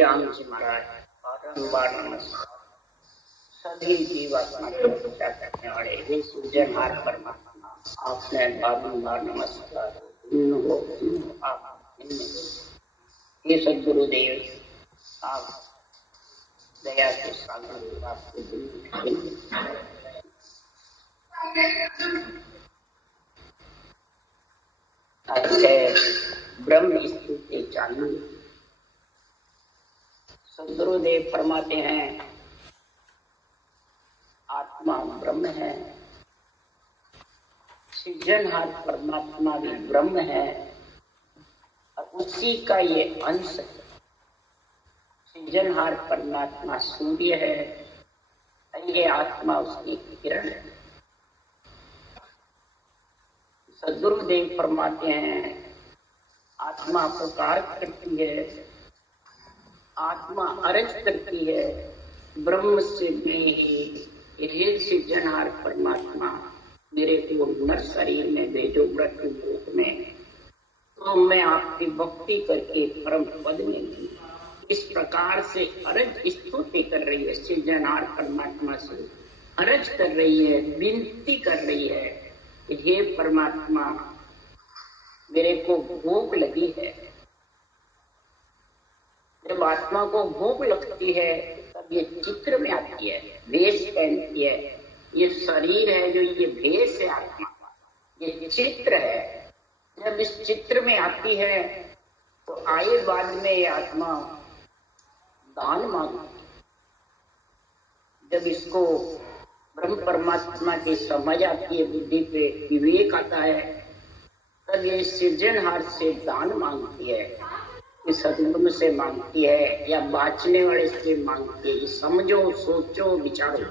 राम जी महाराज बारंबार नमस्कार। सभी जीवात्मा को पूजा करने वाले हे सृजनहार परमात्मा, आपने बारंबार नमस्कार। ये सदगुरुदेव आप दया के सागर आपके ब्रह्म स्तुति चालू। सदगुरुदेव फरमाते हैं आत्मा ब्रह्म है, सृजनहार परमात्मा भी ब्रह्म है और उसी का ये अंश है। सृजनहार परमात्मा सूर्य है, ये आत्मा उसकी किरण है। सदगुरुदेव फरमाते हैं आत्मा पुकार करती है, आत्मा अर्ज करती है, ब्रह्म से हे सृजनहार परमात्मा मेरे को नर शरीर में भेजो मृत्यु लोक में, तो मैं आपकी भक्ति करके परम पद में भी। इस प्रकार से अर्ज स्तुति कर रही है, सृजनहार परमात्मा से अर्ज कर रही है, विनती कर रही है कि हे परमात्मा मेरे को भूख लगी है। जब आत्मा को भूख लगती है तब ये चित्र में आती है, भेष पहनती है। ये शरीर है जो ये भेष है आत्मा का, ये चित्र है। जब इस चित्र में आती है तो आए बाद में ये आत्मा दान मांगती। जब इसको ब्रह्म परमात्मा की समझ आती है, बुद्धि पे विवेक आता है, तब ये सृजनहार से दान मांगती है। इस सदगुरु से मांगती है या बाँचने वाले से मांगती है। समझो, सोचो, विचारो,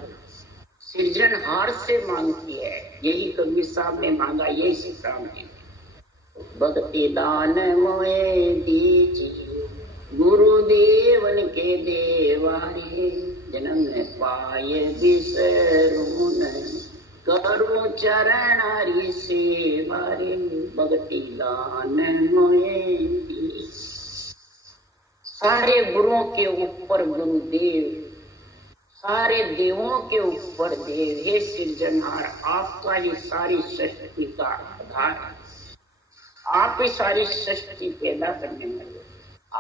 सृजनहार से मांगती है। यही कबीर साहब ने मांगा, यही सिखाम है। भक्ति दान मोए दीजिए गुरुदेवन के देवारे, जन्म में पाए बिसरू नहीं करो चरण हरि सेवारे। भक्ति दान मोए सारे गुरुओं के ऊपर गुरुदेव, सारे देवों के ऊपर देव। हे सृजनहार आपका ही सारी सृष्टि का आधार है, आप ही सारी सृष्टि पैदा करने वाले।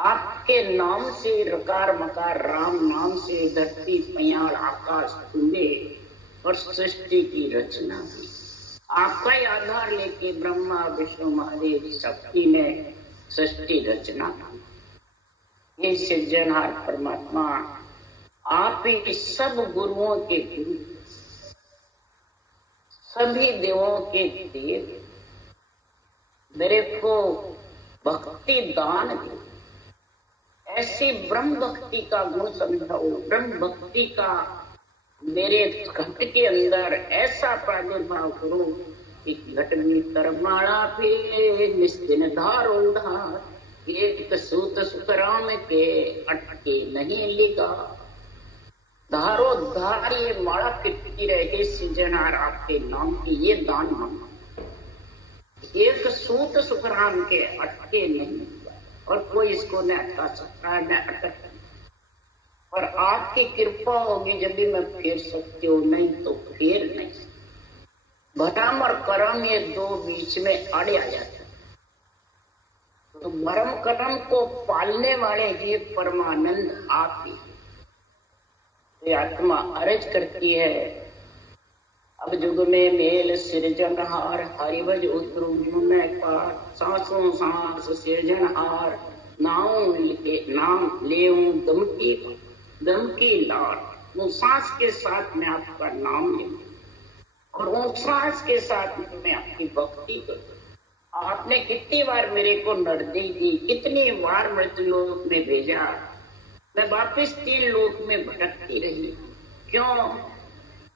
आपके नाम से रकार मकार राम नाम से धरती पयाल आकाश खुले और सृष्टि की रचना हुई। आपका ही आधार लेके ब्रह्मा विष्णु महादेव शक्ति ने सृष्टि रचना की। ये सृजनहार परमात्मा आप ही सब गुरुओं के गुरु, सभी देवों के देव। मेरे को भक्ति दान दे, ऐसी ब्रह्म भक्ति का गुण समझाओ। ब्रह्म भक्ति का मेरे घट के अंदर ऐसा प्रादुर्भाव करो कि घट भीतर माला पे निस्दिन धारो धार, एक सूत सुखराम के अटके नहीं लिखा। धारो धार ये माला पिटती रहे सृजनहार आपके नाम की, ये दान मांगो। एक सूत सुखराम के अटके नहीं और कोई इसको न अटका सकता है न अटक। और आपकी कृपा होगी जब भी मैं फेर सकती हूँ, नहीं तो फेर नहीं। भरम और करम ये दो बीच में अड़े आ जाते। तो भरम कर्म को पालने वाले ये परमानंद आप ही। तो आत्मा अर्ज करती है अब जुग में मेल सृजनहार, हरिभज उतरू में पार, सांसों सांस सृजनहार, नाम लेऊं दमकी लार। वो सांस के साथ मैं आपका नाम लेऊं और वो सांस के साथ मैं आपकी भक्ति करूं। आपने कितनी बार मेरे को नरदी दी, कितनी बार मृत्युलोक में भेजा, मैं वापिस 3 लोक में भटकती रही। क्यों?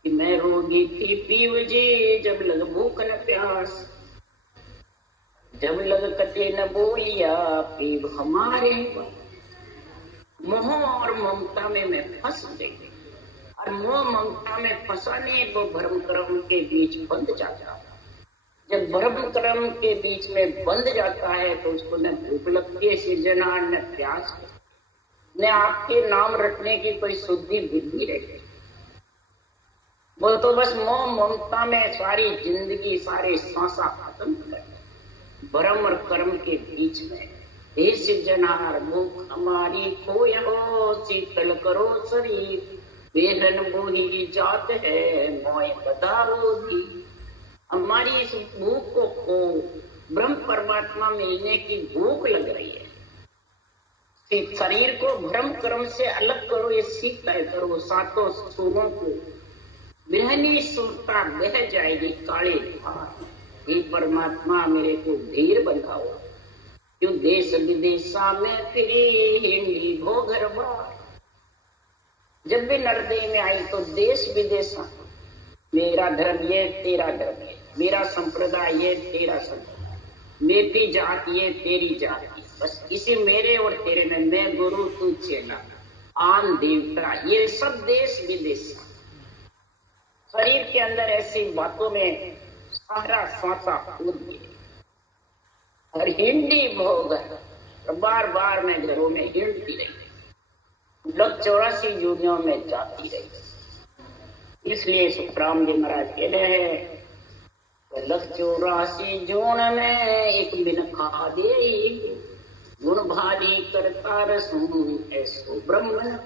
कि मैं रोगी थी पीवजे, जब लग भूख न प्यास, जब लग कते न बोलिया पीव हमारे। मोह और ममता में मैं फंस गई और मोह ममता में फंसाने वो भरम कर्म के बीच बंध जाता। जब भरम कर्म के बीच में बंध जाता है तो उसको न भूख लगती है सृजनहार न प्यास। न आपके नाम रटने की कोई शुद्धि बुद्धि रही। वो तो बस मोह ममता में सारी जिंदगी सारे सांसा खत्म कर भ्रम और कर्म के बीच में। हे सिरजनहार भूख हमारी खोय हो, शीतल करो शरीर, बेहन बोही जात है मोय बताओ धी। हमारी इस भूख को खो, ब्रह्म परमात्मा मिलने की भूख लग रही है। शरीर को भ्रम कर्म से अलग करो, ये सीख तय करो। सातों सुरों को बिरहनी सुरता बह जाएगी काले धार। हे परमात्मा मेरे को धीर बंधाओ, क्यों देश विदेशा में फिरी हिंदी भो घर बार। जब भी नरदेह में आई तो देश विदेशा, मेरा धर्म ये तेरा धर्म है, मेरा संप्रदाय ये तेरा संप्रदाय, मेरी जात ये तेरी जात, बस इसी मेरे और तेरे में मैं गुरु तू चेला, आन देवता, ये सब देश विदेश। शरीर के अंदर ऐसी बातों में सारा सांसा कूद गया और हिंदी भोग बार बार मैं घरों में हिंडती रही, लोग 84 यूनियों में जाती रही। इसलिए सुखराम जी महाराज कह रहे हैं, लख 84 जून में एक बिन खा दे, गुण भारी करता रसूं ऐसो ब्रह्मन,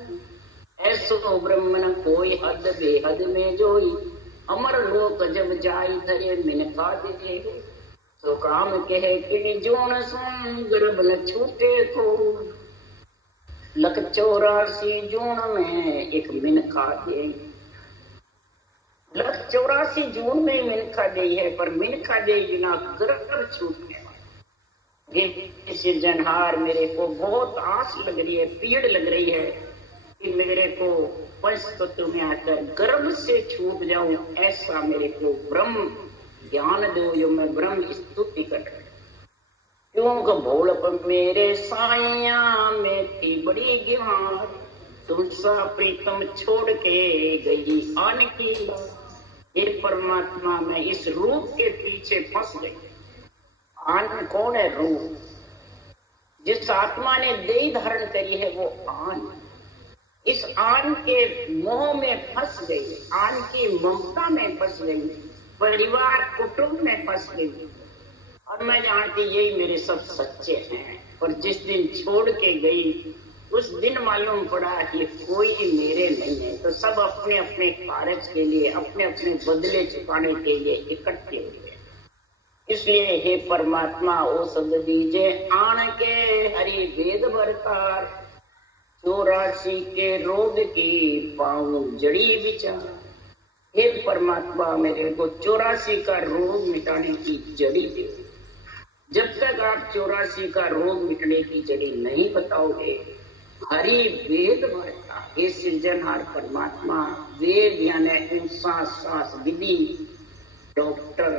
ऐसो ब्रह्मन कोई हद बेहद में जोई, अमर लोक जब जाई धरे मिन खा दे। तो काम कहे कि जून सुन गर्भ न छूटे को, लख 84 जून में एक मिन खा दे। लख 84 जून में मिनखा दे है, पर मिनखा दे बिना गर्भ छूटने वाला। सिरजनहार मेरे को बहुत आस लग रही है, पीड़ लग रही है कि मेरे को पंचतत्व में आकर गर्भ से छूट जाऊं, ऐसा मेरे को ब्रह्म ज्ञान दो जो मैं ब्रह्म स्तुति कर रहा। क्योंकि भोलप मेरे साइया में थी बड़ी गिवार, तुमसा प्रीतम छोड़ के गई आन की। हे परमात्मा मैं इस रूप के पीछे फंस गई। आन कौन है? रूप। जिस आत्मा ने देह धारण करी है वो आन, इस आन के मोह में फंस गई, आन की ममता में फंस गई, परिवार कुटुंब में फंस गई। और मैं जानती यही मेरे सब सच्चे हैं, पर जिस दिन छोड़ के गई उस दिन मालूम पड़ा कि कोई मेरे नहीं है। तो सब अपने अपने कार्य के लिए, अपने अपने बदले चुकाने के लिए इकट्ठे हुए। इसलिए हे परमात्मा ओ शब्द दीजे आन के हरि वेद भरतार, 84 के रोग की पाऊं जड़ी विचार। हे परमात्मा मेरे को 84 का रोग मिटाने की जड़ी दे। जब तक आप 84 का रोग मिटने की जड़ी नहीं बताओगे, हरि वेद भरता, हे सृजनहार परमात्मा, वेद यानी सांस विधि, डॉक्टर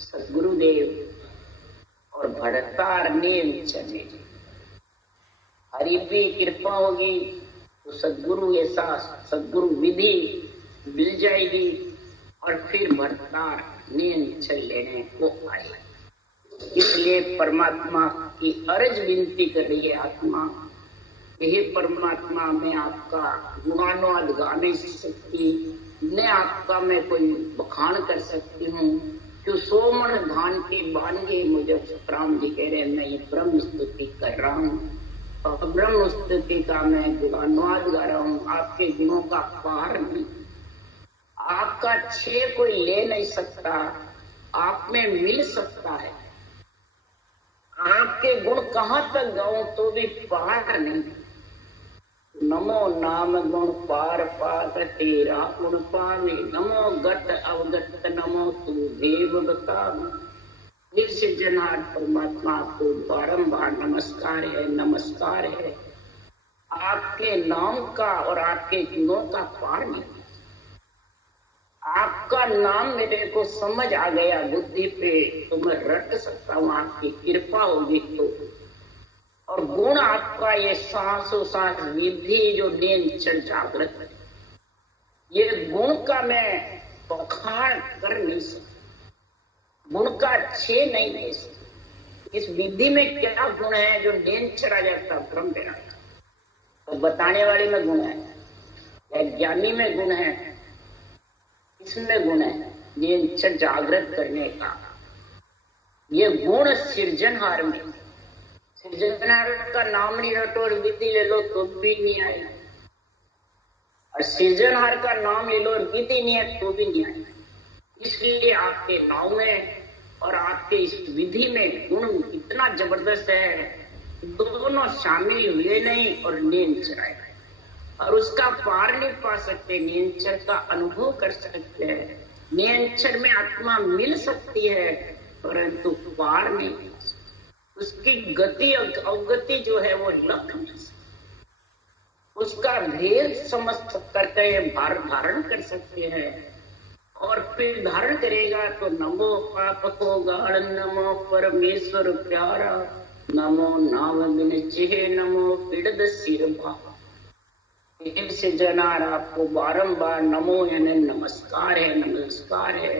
सदगुरुदेव और भरतार नेम चले। हरि की कृपा होगी तो सदगुरु ऐसा सदगुरु विधि मिल जाएगी और फिर भरतार नेम चल लेने को आएगा। इसलिए परमात्मा की अर्ज विनती कर रही है आत्मा, हे परमात्मा मैं आपका गुणानुवाद गा नहीं सकती, न आपका मैं कोई बखान कर सकती हूँ। जो 100 मन धान के बानगे मुझे राम जी कह रहे हैं, मैं ये ब्रह्म स्तुति कर रहा हूँ और ब्रह्म स्तुति का मैं गुणानुवाद गा रहा हूँ। आपके गुणों का पार नहीं, आपका छे कोई ले नहीं सकता, आप में मिल सकता है। आपके गुण कहाँ तक गाऊं तो भी पार नहीं। नमो नाम गुण पार पात तेरा गुण पावे, नमो गत अवगत नमो तू देव बतावे। सृजनहार परमात्मा को बारंबार नमस्कार है, नमस्कार है। आपके नाम का और आपके गुणों का पार नहीं। आपका नाम मेरे को समझ आ गया बुद्धि पे तो मैं रट सकता हूँ, आपकी कृपा होगी तो। और गुण आपका ये सांसों सांस विधि जो निरंतर जागृत है, ये गुण का मैं बखान कर नहीं सकता, गुण का छे नहीं दे सकता। इस विधि में क्या गुण है जो निरंतर आ जाता ब्रह्म बेरा। तो बताने वाले में गुण है या ज्ञानी में गुण है? इसमें गुण है निरंतर जागृत करने का। ये गुण सृजनहार में, सृजनहार का नाम नहीं लो तो विधि ले लो तो भी नहीं आएगा, और सृजनहार का नाम ले लो और विधि नहीं है तो भी नहीं आएगा। इसलिए आपके नाम में और आपके इस विधि में गुण इतना जबरदस्त है, दोनों शामिल हुए नहीं और निरंतर आए, और उसका पार नहीं पा सकते, निरंतर का अनुभव कर सकते हैं। निरंतर में आत्मा मिल सकती है परंतु पार नहीं, उसकी गति अवगति जो है वो लख नहीं सकती, उसका भेद समझ करके भार धारण कर सकते हैं, और फिर धारण करेगा तो नमो पाप को गाढ़, नमो परमेश्वर प्यारा, नमो नाम बिन चिहे, नमो पीड़द सिर भा। से जनार आपको बारंबार नमो यानी नमस्कार है, नमस्कार है।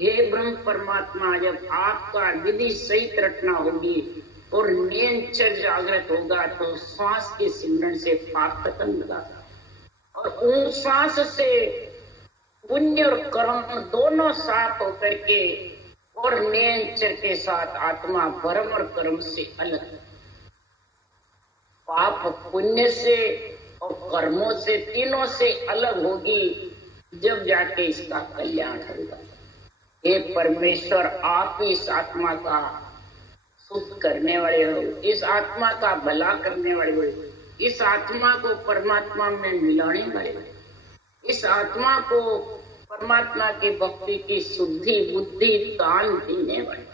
हे ब्रह्म परमात्मा, जब आपका विधि सही रटना होगी और निरंतर जागृत होगा तो श्वास के सिमरण से पाप खत्म होगा, और उन श्वास से पुण्य और कर्म दोनों साफ होकर के और निरंतर के साथ आत्मा भरम और कर्म से अलग, पाप पुण्य से और कर्मों से, तीनों से अलग होगी, जब जाके इसका कल्याण होगा। हे परमेश्वर, आप इस आत्मा का शुद्ध करने वाले हो, इस आत्मा का भला करने वाले हो, इस आत्मा को परमात्मा में मिलाने वाले हो, इस आत्मा को परमात्मा के भक्ति की शुद्धि बुद्धि दान देने वाले।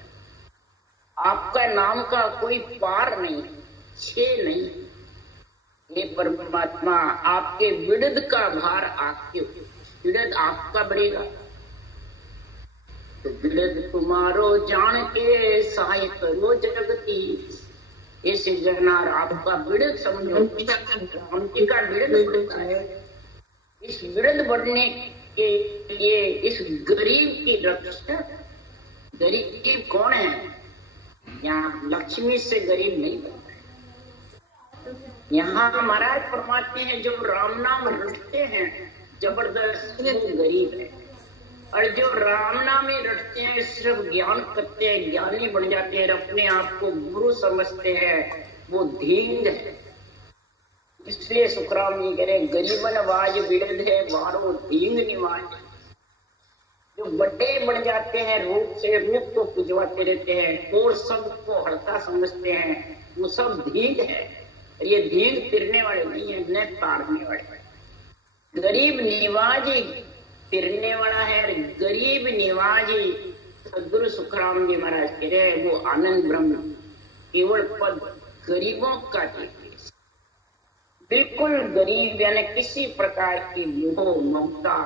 आपका नाम का कोई पार नहीं, छे नहीं। ये परमात्मा, आपके विरुद्ध का भार आपके विरुद्ध आपका बढ़ेगा, तो विरुद्ध तुम्हारो जान के सहाय करो जगती। इस जगनार आपका विरुद्ध समझो, उनकी का विरुद्ध बढ़ता है। इस विरुद्ध बढ़ने के लिए इस गरीब की रक्षा, गरीब कौन है? यहाँ लक्ष्मी से गरीब नहीं बनता। यहाँ महाराज फरमाते हैं जो राम नाम रटते हैं जबरदस्त वो गरीब है, और जो राम नाम में रटते हैं सिर्फ ज्ञान करते हैं, ज्ञानी बन जाते हैं, अपने आप को गुरु समझते हैं, वो धींग है। इसलिए सुखराम जी कह रहे गरीबन वाज विरध है वारो धींग निवाज। जो बड़े बन जाते हैं रूप से, रूप को पुजवाते रहते हैं और सबको हल्का समझते हैं, वो सब धींग है। ये धींग तिरने वाले नहीं है, न तारने वाले। गरीब निवाजी तिरने वाला है, गरीब निवाजी सदगुरु सुखराम जी महाराज कह रहे हैं वो आनंद ब्रह्म केवल पद गरीबों का देते, बिल्कुल गरीब, यानी किसी प्रकार की मोह ममता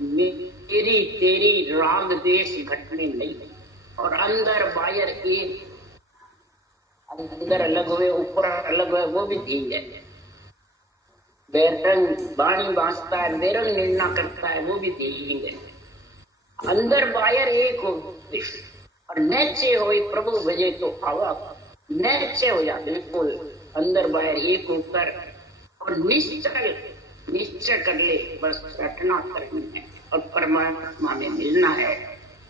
मेरी तेरी राग द्वेष घटने नहीं, और अंदर बाहर एक, अंदर अलग हुए ऊपर अलग हुए, वो भी धींग है। बेरंग बाणी बांसता है, बेरंग निर्णय करता है, वो भी धींग है। अंदर बाहर एक हो और नैचे हो प्रभु भजे तो आवा, नैचे हो जा बिल्कुल अंदर बाहर एक होकर, और निश्चय कर ले बस रटना करनी है और परमात्मा में मिलना है।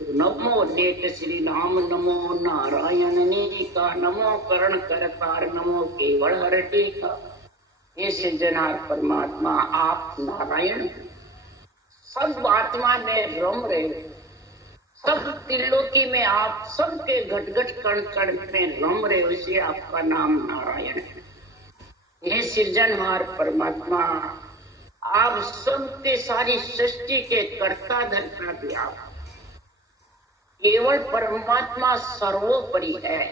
नमो नेत श्री राम, नमो नारायण नी का, नमो करण करतार, नमो केवल हरटी का। ये सज्जनार परमात्मा आप नारायण, सब आत्मा में रम रहे, सब त्रिलोकी में आप सबके घट घट कण कण में रम रहे, इसलिए आपका नाम नारायण है। ये सृजनहार परमात्मा, आप सबके सारी सृष्टि के कर्ता धर्ता भी आप, केवल परमात्मा सर्वोपरि है,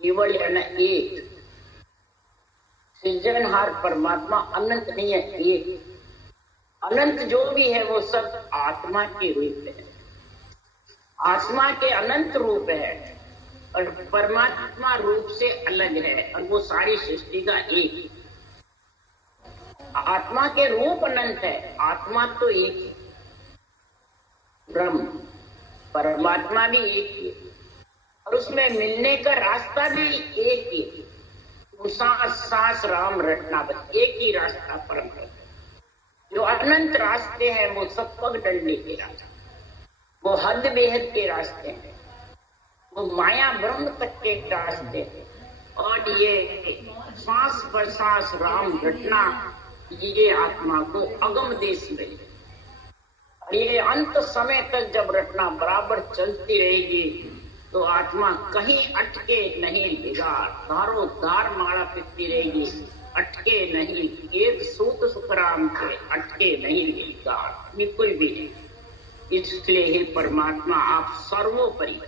केवल यानी एक। सृजनहार परमात्मा अनंत नहीं है, एक। अनंत जो भी है वो सब आत्मा के रूप है, आत्मा के अनंत रूप है, और परमात्मा रूप से अलग है, और वो सारी सृष्टि का एक। आत्मा के रूप अनंत है, आत्मा तो एक ही, ब्रह्म परमात्मा भी एक ही, और उसमें मिलने का रास्ता भी एक ही। सांस सांस राम रटना, बस एक ही रास्ता परम है। जो अनंत रास्ते हैं वो सब पग डंडे के रास्ते, वो हद बेहद के रास्ते हैं, वो माया ब्रह्म तक के रास्ते हैं। और ये सांस पर सांस राम रटना, ये आत्मा को अगम देश में, ये अंत समय तक जब रटना बराबर चलती रहेगी तो आत्मा कहीं अटके नहीं, बिगाड़ धारो धार माला पिटती रहेगी, अटके नहीं। एक सूत सुखराम के अटके नहीं बिगाड़, बिल्कुल भी नहीं। इसलिए हे परमात्मा आप सर्वोपरि,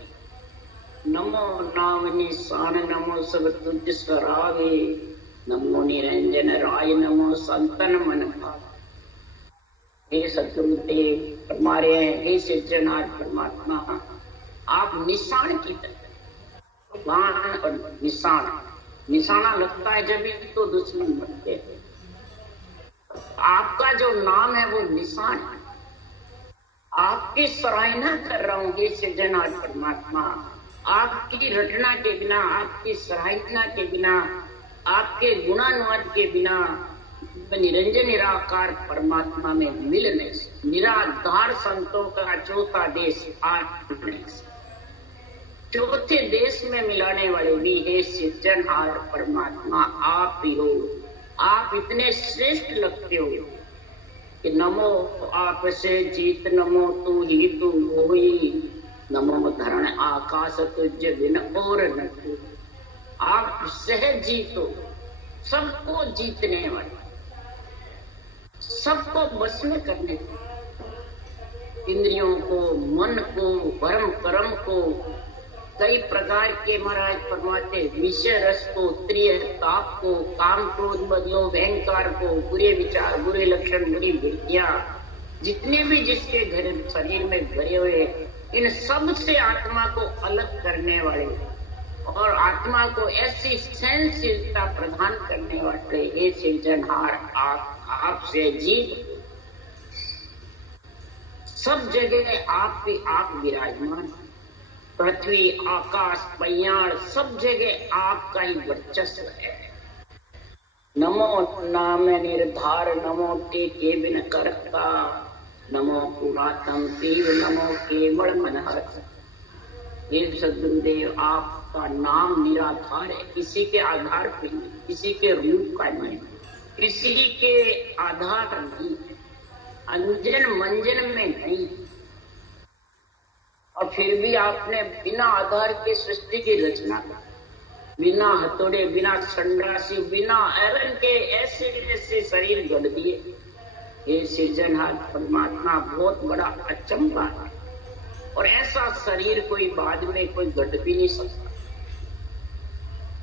नमो नाम निशान, नमो सब तुझ सरावे, नमो निरंजन राय, नमो संतन मन भावे। हे सतगुरुदेव फरमारे हैं, हे सृजनहार परमात्मा आप निशान की तरह, बाण और निशाना लगता है जब तो दुश्मन बनते हैं। आपका जो नाम है वो निशान है। आपकी सराहना कर रहा हूँ हे सृजनहार परमात्मा, आपकी रटना के बिना, आपकी सराहना के बिना, आपके गुणानुवाद के बिना निरंजन निराकार परमात्मा में मिल नहीं सकता। निराधार संतों का चौथा देश आप नहीं सकता। चौथे देश में मिलाने वाले भी हे सृजनहार परमात्मा आप ही हो। आप इतने श्रेष्ठ लगते हो कि नमो आप से जीत, नमो तू ही तू होई, नमो धरण आकाश तुझ बिन और न तू। आप सहज जीतो, सबको जीतने वाले, सबको बस में करने, इंद्रियों को, मन को, भरम कर्म को, कई प्रकार के महाराज फरमाते विषय रस को, त्रिय ताप को, काम क्रोध बदलो, अहंकार को, बुरे विचार, बुरे लक्षण, बुरी वृत्तियां, जितने भी जिसके घर शरीर में भरे हुए, इन सब से आत्मा को अलग करने वाले और आत्मा को ऐसी सहनशीलता प्रदान करने वाले हे सृजनहार आपसे जीत, सब जगह आप विराजमान। पृथ्वी, आकाश, पयाण, सब जगह आपका ही वर्चस्व है। नमो नाम निर्धार, नमो के बिन करता, नमो पुरातन तीव, नमो केवल मनहर। हे सद्गुरुदेव आपका नाम निराधार है, किसी के आधार पे नहीं, किसी के रूप का नहीं, किसी के आधार नहीं, अंजन मंजन में नहीं। और फिर भी आपने बिना आधार के सृष्टि की रचना की, बिना हथौड़े, बिना संडासी, बिना आयरन के ऐसे ऐसे शरीर गढ़ दिए। ये सृजनहार परमात्मा बहुत बड़ा अचंभा है, और ऐसा शरीर कोई बाद में कोई गढ़ भी नहीं सकता,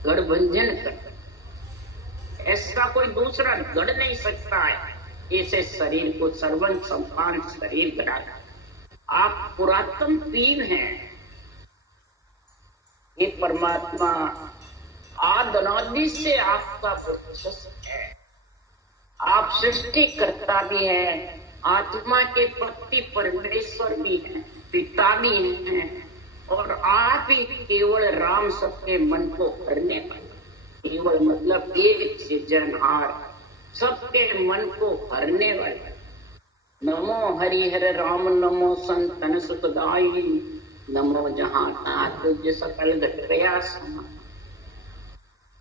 गढ़भंजन कर ऐसा कोई दूसरा गढ़ नहीं सकता है। ऐसे शरीर को सर्वन संपान शरीर बनाया। आप पुरातन पीर हैं ये परमात्मा, आदि से आपका वर्चस्व है। आप सृष्टिकर्ता भी हैं, आत्मा के पति परमेश्वर भी हैं, पिता भी हैं, और आप ही केवल राम सबके मन को हरने वाले। केवल मतलब एक सृजनहार, सबके मन को हरने वाले। नमो हरिहर राम, नमो संतन सुखदाई, नमो जहां तुझ सकल घट गया समा।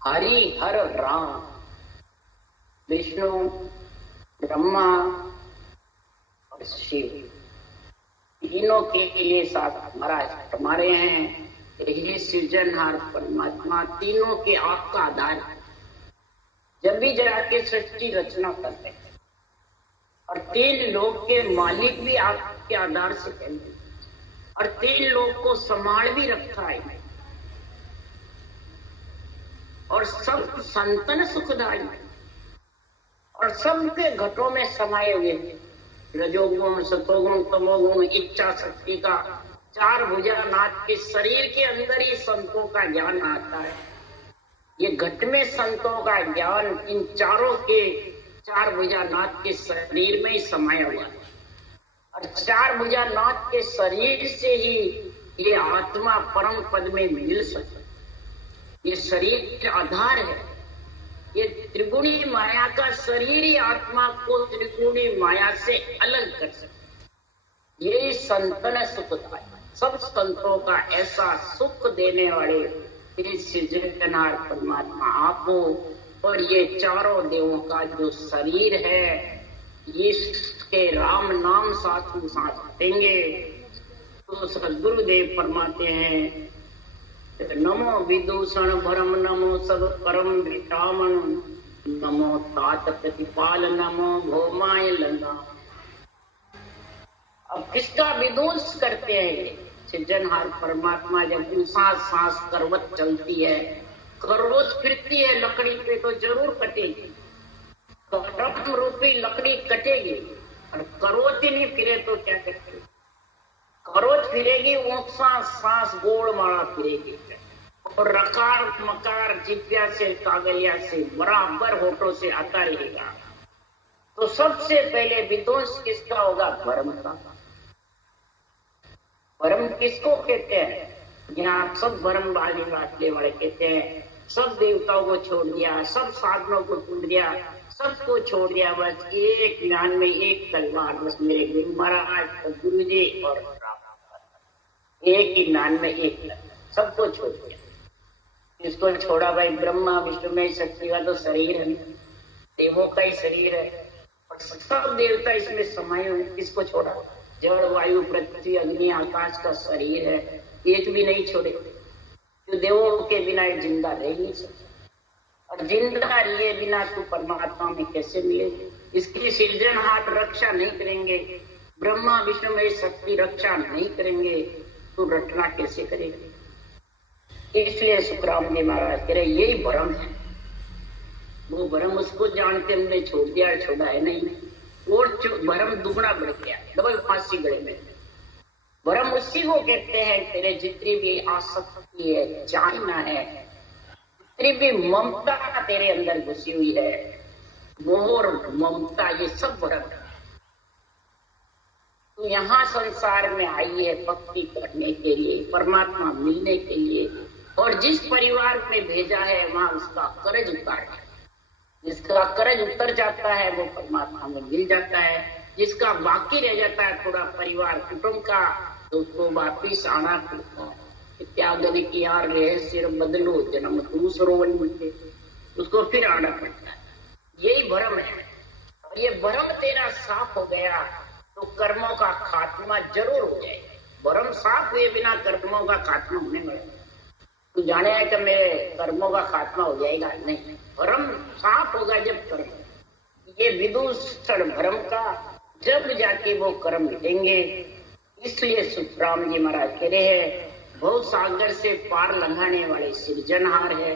हरि हर राम, विष्णु, ब्रह्मा और शिव, तीनों के लिए साथ महाराज हमारे हैं। यही सृजनहार परमात्मा तीनों के आपका आधार। जब भी जाके सृष्टि रचना करते हैं, और 3 लोक के मालिक भी आपके आधार से कहते, और 3 लोक को संभाल भी रखा है, और सब संतन सुखदाई, और सबके घटों में समाये हुए हैं। रजोगुण, सतोगुण, तमोगुण, इच्छा शक्ति का 4 भुजानाथ के शरीर के अंदर ही संतों का ज्ञान आता है। ये घट में संतों का ज्ञान इन चारों के 4 भुजानाथ के शरीर में ही समाया हुआ है, और 4 भुजानाथ के शरीर से ही ये आत्मा परम पद में मिल सकती। ये शरीर के आधार है, ये त्रिगुणी माया का शरीर ही आत्मा को त्रिगुणी माया से अलग कर सकता। यही संतन सुखदाय, सब संतों का ऐसा सुख देने वाले सृजनहार परमात्मा आप हो। और ये चारों देवों का जो शरीर है, इसके राम नाम साधु साथ देंगे तो सदगुरुदेव फरमाते हैं, नमो विदूषण भरम, नमो सब परम विटामन, नमो तात प्रतिपाल, नमो भौमाय लंगा। अब किसका विदूष करते हैं? सृजनहार परमात्मा। जब सांस सांस करवत चलती है, करवत फिरती है लकड़ी पे तो जरूर कटेगी, करम रूपी लकड़ी कटेगी। और करवत ही नहीं फिरे तो क्या करेगी? करवत फिरेगी, वो सांस गोड़ मारा फिरेगी और रकार मकार जिज्ञा से कागलिया से बराबर होठों से आता रहेगा। तो सबसे पहले विध्वंस किसका होगा? भ्रम का। भ्रम किसको कहते हैं? यहाँ सब भ्रम वाले बातले वाले कहते हैं सब देवताओं को छोड़ दिया, सब साधनों को छोड़ दिया, सबको छोड़ दिया, बस एक ज्ञान में एक तलवार, बस मेरे गुरु महाराज गुरु जी और एक ही ज्ञान में एक तलवार, सबको छोड़ दिया। इसको छोड़ा भाई? ब्रह्मा विष्णु में शक्ति का तो शरीर है, देवों का ही शरीर है और सब देवता इसमें समाये हुए। किसको छोड़ा? जड़ वायु पृथ्वी अग्नि आकाश का शरीर है, एक भी नहीं छोड़े। जो देवों के बिना जिंदा रह नहीं सकता और जिंदा रहे बिना तो परमात्मा में कैसे मिलेगी? इसकी सृजनहार रक्षा नहीं करेंगे, ब्रह्मा विष्णु में शक्ति रक्षा नहीं करेंगे तो रटना कैसे करेंगे? इसलिए सुखराम जी महाराज कह रहे यही भ्रम है। वो भ्रम उसको जानते हमने छोड़ दिया, छोड़ा है नहीं, और भ्रम दुगना बढ़ गया, डबल फांसी गले में। भ्रम उसी को कहते हैं तेरे जितनी भी आसक्ति है, चाहना है, जितनी भी ममता तेरे अंदर घुसी हुई है, मोह और ममता, ये सब भ्रम है। तो यहाँ संसार में आई है भक्ति करने के लिए, परमात्मा मिलने के लिए, और जिस परिवार में भेजा है वहां उसका कर्ज उतारना है। जिसका कर्ज उतर जाता है वो परमात्मा में मिल जाता है, जिसका बाकी रह जाता है थोड़ा परिवार कुटुंब का, तो उसको वापिस आना पड़ता है। त्यागने की यार रहे सिर बदलो जन्म दूसरों मिलते, उसको फिर आना पड़ता है। यही भ्रम है। और ये भ्रम तेरा साफ हो गया तो कर्मों का खात्मा जरूर हो जाएगा। भ्रम साफ हुए बिना कर्मों का खात्मा होने वाला। तू जाने है कि मेरे कर्मों का खात्मा हो जाएगा? नहीं, भ्रम साफ होगा जब कर्म, ये विदूषण भ्रम का, जब जाके वो कर्म मिलेंगे। इसलिए सुखराम जी महाराज कह रहे हैं भव सागर से पार लंघाने वाले सृजनहार है,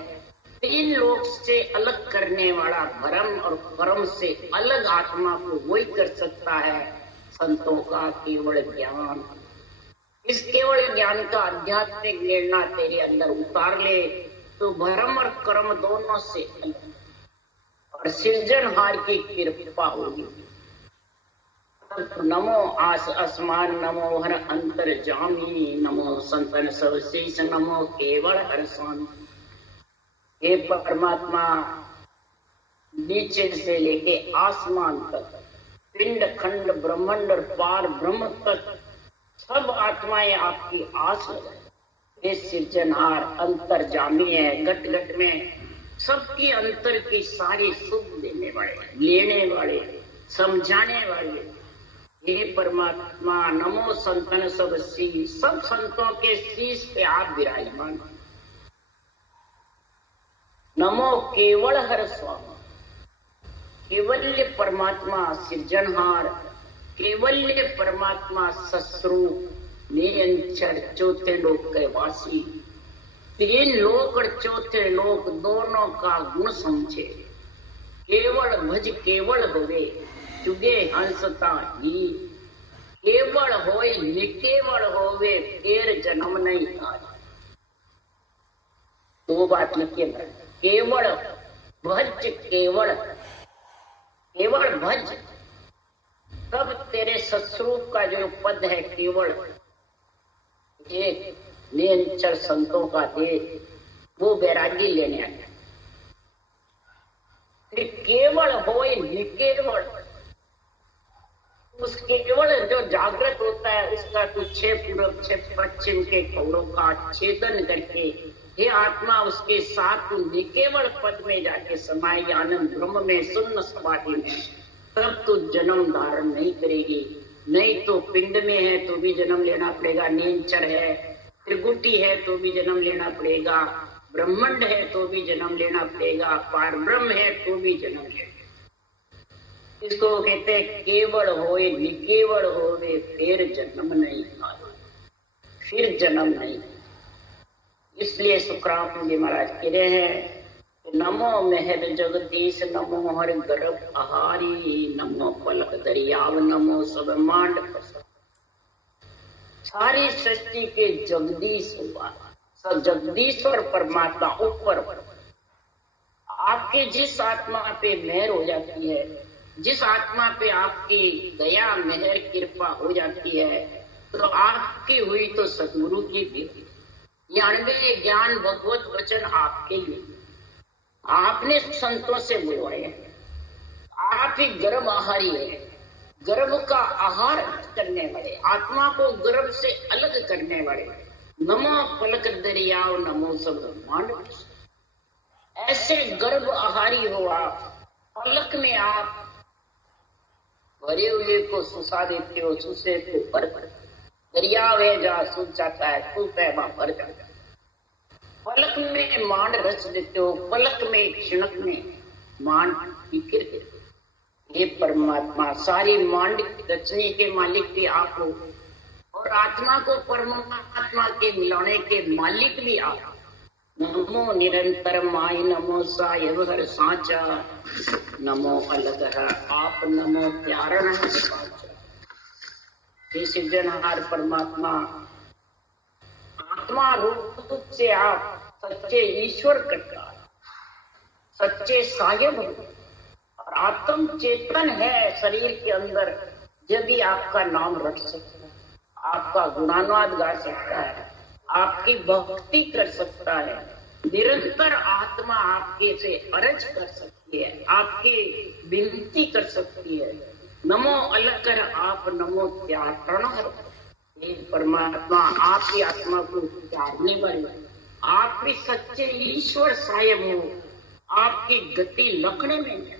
तीन लोक से अलग करने वाला भ्रम और कर्म से अलग आत्मा को वही कर सकता है संतों का केवल ज्ञान। इस केवल ज्ञान का आध्यात्मिक निर्णय तेरे अंदर उतार ले तो भ्रम और कर्म दोनों से अलग और सृजनहार की कृपा होगी। नमो आसमान, नमो हर अंतर जामी, नमो संतन सवशेष, नमो केवल हर स्वामी। हे परमात्मा, नीचे से लेके आसमान तक, पिंड खंड ब्रह्मांड और पार ब्रह्म तक सब आत्माएं आपकी आस लगाए। ये सृजनहार अंतर जामी है, घट घट में सबकी अंतर की सारी सुख देने वाले, लेने वाले, समझाने वाले। हे परमात्मा, नमो संतन सब शीश, सब संतों के शीश पे आप विराजमान। नमो केवल हर स्वामी, केवल्य परमात्मा सृजनहार, केवल्य परमात्मा सस्वरूप, निरंतर चौथे लोक के वासी। तीन लोक और चौथे लोक दोनों का गुण समझे। केवल भज केवल होवे, चुगे हंसता ही। केवल होए निकेवल होवे, फिर जन्म नहीं आए। दो बात लिखिए, केवल भज केवल, केवल भज। तब तेरे सत्स्वरूप का जो पद है केवल, एक निरंतर संतों का दे, वो वैरागी लेने आया। फिर केवल होए निकेवल, उस केवल जो जागृत होता है उसका तो 6 पूरब 6 पश्चिम के कौड़ों का छेदन करके हे आत्मा उसके साथ तू निकेवल पद में जाके समाएगी, आनंद ब्रह्म में शून्य समाधि में, तब तो जन्म धारण नहीं करेगी। नहीं तो पिंड में है तो भी जन्म लेना पड़ेगा, नींचर है, त्रिगुटी है तो भी जन्म लेना पड़ेगा, ब्रह्मांड है तो भी जन्म लेना पड़ेगा, पार ब्रह्म है तो भी जन्म लेना। इसको कहते हैं केवल होए निकेवल होवे फिर जन्म नहीं आए, फिर जन्म नहीं। इसलिए सुखराम जी महाराज कह रहे हैं नमो मेहर जगदीश, नमो हर गर्भ आहारी, नमो पलक दरियाव, नमो सब मांड। सारी सृष्टि के जगदीश हुआ, सब जगदीश्वर परमात्मा ऊपर। आपके जिस आत्मा पे मेहर हो जाती है, जिस आत्मा पे आपकी दया मेहर कृपा हो जाती है, तो आपकी हुई तो सतगुरु की भी। यानवे ज्ञान भगवत वचन आपके ही, आपने संतों से बुलवाए, आप ही गर्भ आहारी है, गर्भ का आहार करने वाले, आत्मा को गर्भ से अलग करने वाले। नमो पलक दरियाव, नमो सब मांड। ऐसे गर्भ आहारी हो आप, पलक में आप भरे हुए को सुसा देते हो, सुसे को भर दरियाव है जहाँ सूख जाता है, सूख है वहां भर जाता है। पलक में मांड रच देते हो, पलक में क्षणक में मांड बिखर देते हो। ये परमात्मा सारी मांड रचने के मालिक भी आप हो, और आत्मा को परमात्मा के मिलाने के मालिक भी आप। नमो निरंतर माय, नमो सायब हर सांचा, नमो अलग है आप, नमो त्यारण साचा। हे सिर्जनहार परमात्मा, आत्मा रूप से आप सच्चे ईश्वर करता, सच्चे सायब और आत्म चेतन है शरीर के अंदर, जब भी आपका नाम रट सकता है, आपका गुणानुवाद गा सकता है, आपकी भक्ति कर सकता है। निरंतर आत्मा आपके से अर्ज कर सकती है, आपकी विनती कर सकती है। नमो अलग कर आप, नमो त्यागण। परमात्मा आप ही आत्मा को त्यागने वाले, आप भी सच्चे ईश्वर सायब हो। आपकी गति लखने में,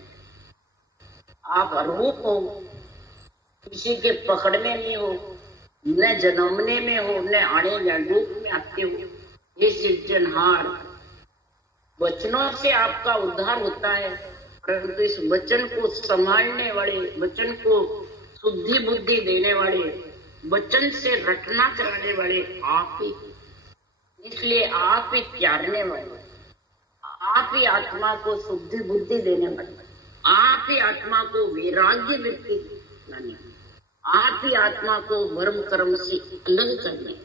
आप अरूप हो, किसी के पकड़ने में हो, न जन्मने में हो, न आने या रूप में आते हो। ये सिर्जनहार वचनों से आपका उद्धार होता है, परंतु इस वचन को संभालने वाले, वचन को शुद्धि बुद्धि देने वाले, वचन से रटना कराने वाले आप ही। इसलिए आप ही त्यागने वाले, आप ही आत्मा को शुद्धि बुद्धि देने वाले, आप ही आत्मा को वैराग्य वृत्ति लाने, आप ही आत्मा को धर्म कर्म से अलग करने।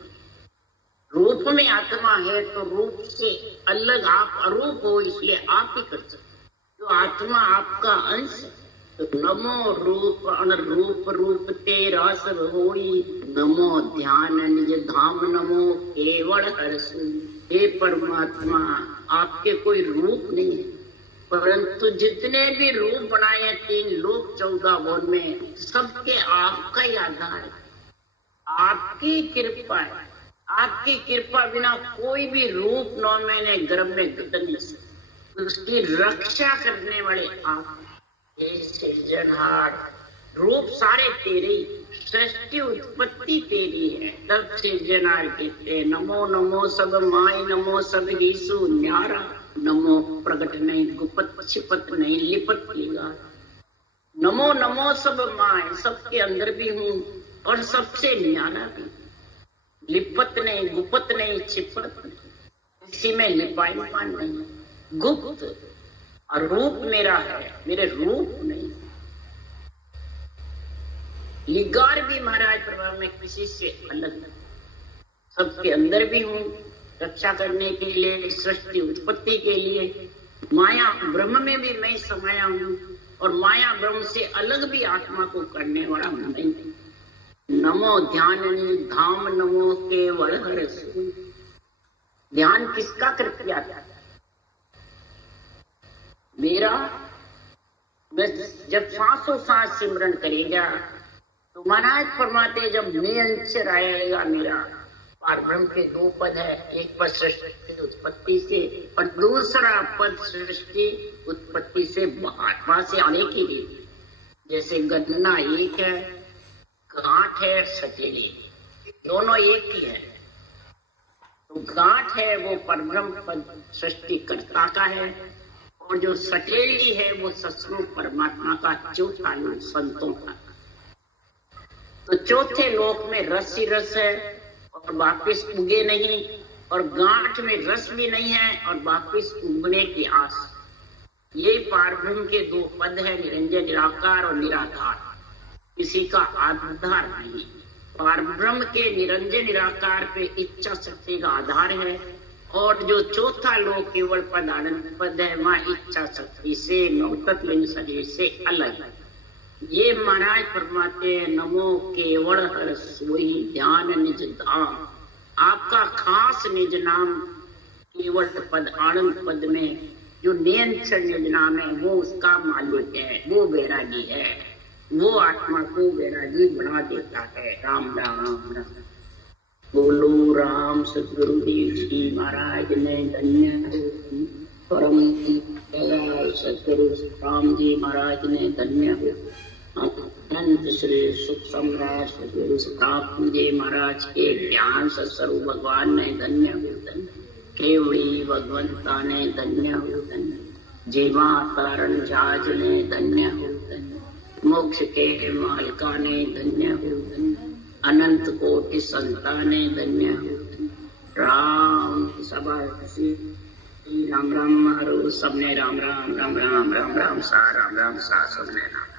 रूप में आत्मा है तो रूप से अलग आप अरूप हो, इसलिए आप ही कर सकते। तो आत्मा आपका अंश, तो नमो रूप अनरूप रूप तेरा सब होई, नमो ध्यान निज धाम, नमो केवल हरसु। हे परमात्मा, आपके कोई रूप नहीं है, परंतु जितने भी रूप बनाए 3 लोक 14 भुवन में, सबके आपका ही आधार है, आपकी कृपा है। आपकी कृपा बिना कोई भी रूप 9 महीने गर्भ में घट नहीं सकता। उसकी रक्षा करने वाले आप, हे सिर्जनहार। रूप सारे तेरे ही, सृष्टि उत्पत्ति तेरी है, तब सिर्जनहार कहते हैं नमो नमो सब माय, नमो सब ईसु न्यारा, नमो प्रगट नहीं गुपत छिपत नहीं लिपत लिगा। नमो नमो सब माय, सबके अंदर भी हूँ और सबसे न्यारा भी, लिपत नहीं गुपत नहीं छिपत नहीं, इसी में लिपायमान नहीं, गुप्त और रूप मेरा है, मेरे रूप नहीं। लिगार भी महाराज प्रभाव में किसी से अलग, सबके अंदर भी हूँ, रक्षा करने के लिए, सृष्टि उत्पत्ति के लिए। माया ब्रह्म में भी मैं समाया हूँ, और माया ब्रह्म से अलग भी आत्मा को करने वाला नहीं। नमो ध्यान धाम, नमो केवल हरसु। ध्यान किसका करके आता है? मेरा बस जब सांसों सांस सिमरन करेगा तो महाराज फरमाते जब निरंतर आएगा मेरा। पार ब्रह्म के दो पद है, एक पद सृष्टि उत्पत्ति से और दूसरा पद सृष्टि उत्पत्ति से बाहर से आने की रीति। जैसे गन्ना एक है, गांठ है, सटेली दोनों एक ही है। तो गांठ है वो परब्रह्म पद सृष्टि कर्ता का है और जो सटेली है वो सस्वरूप परमात्मा का चौथा लोक संतों का। तो चौथे लोक में रस ही रस है और वापिस उगे नहीं, और गांठ में रस भी नहीं है और वापिस उगने की आस। ये पारब्रह्म के दो पद है, निरंजन निराकार और निराधार, किसी का आधार नहीं। पारब्रह्म के निरंजन निराकार पे इच्छा शक्ति का आधार है और जो चौथा लोक केवल पद आनंद पद है वहाँ इच्छा शक्ति से नवतत्व शरीर से अलग है। ये महाराज फरमाते हैं नमो केवल हर सोई ध्यान निज धाम। आपका खास निज नाम केवल पद आनंद पद में जो नियंत्रण निज नाम है वो उसका मालिक है, वो वैरागी है, वो आत्मा को वैरागी बना देता है। राम राम राम। बोलो राम सतगुरुदेव जी महाराज ने धन्य। परम सतगुरु राम जी महाराज ने धन्य। अत्यंत श्री सुख सम्राट सतगुरु सिद्धार्थ जी महाराज के ज्ञान सत्स्वरूप भगवान ने धन्य। केवड़ी भगवंता ने धन्य। जीवा तारण जाज ने धन्य। मोक्ष के मालिका ने धन्य। अनंत कोटि संता ने धन्य। राम सभा राम राम मारो सबने राम राम राम राम राम राम सा राम राम सा सबने राम।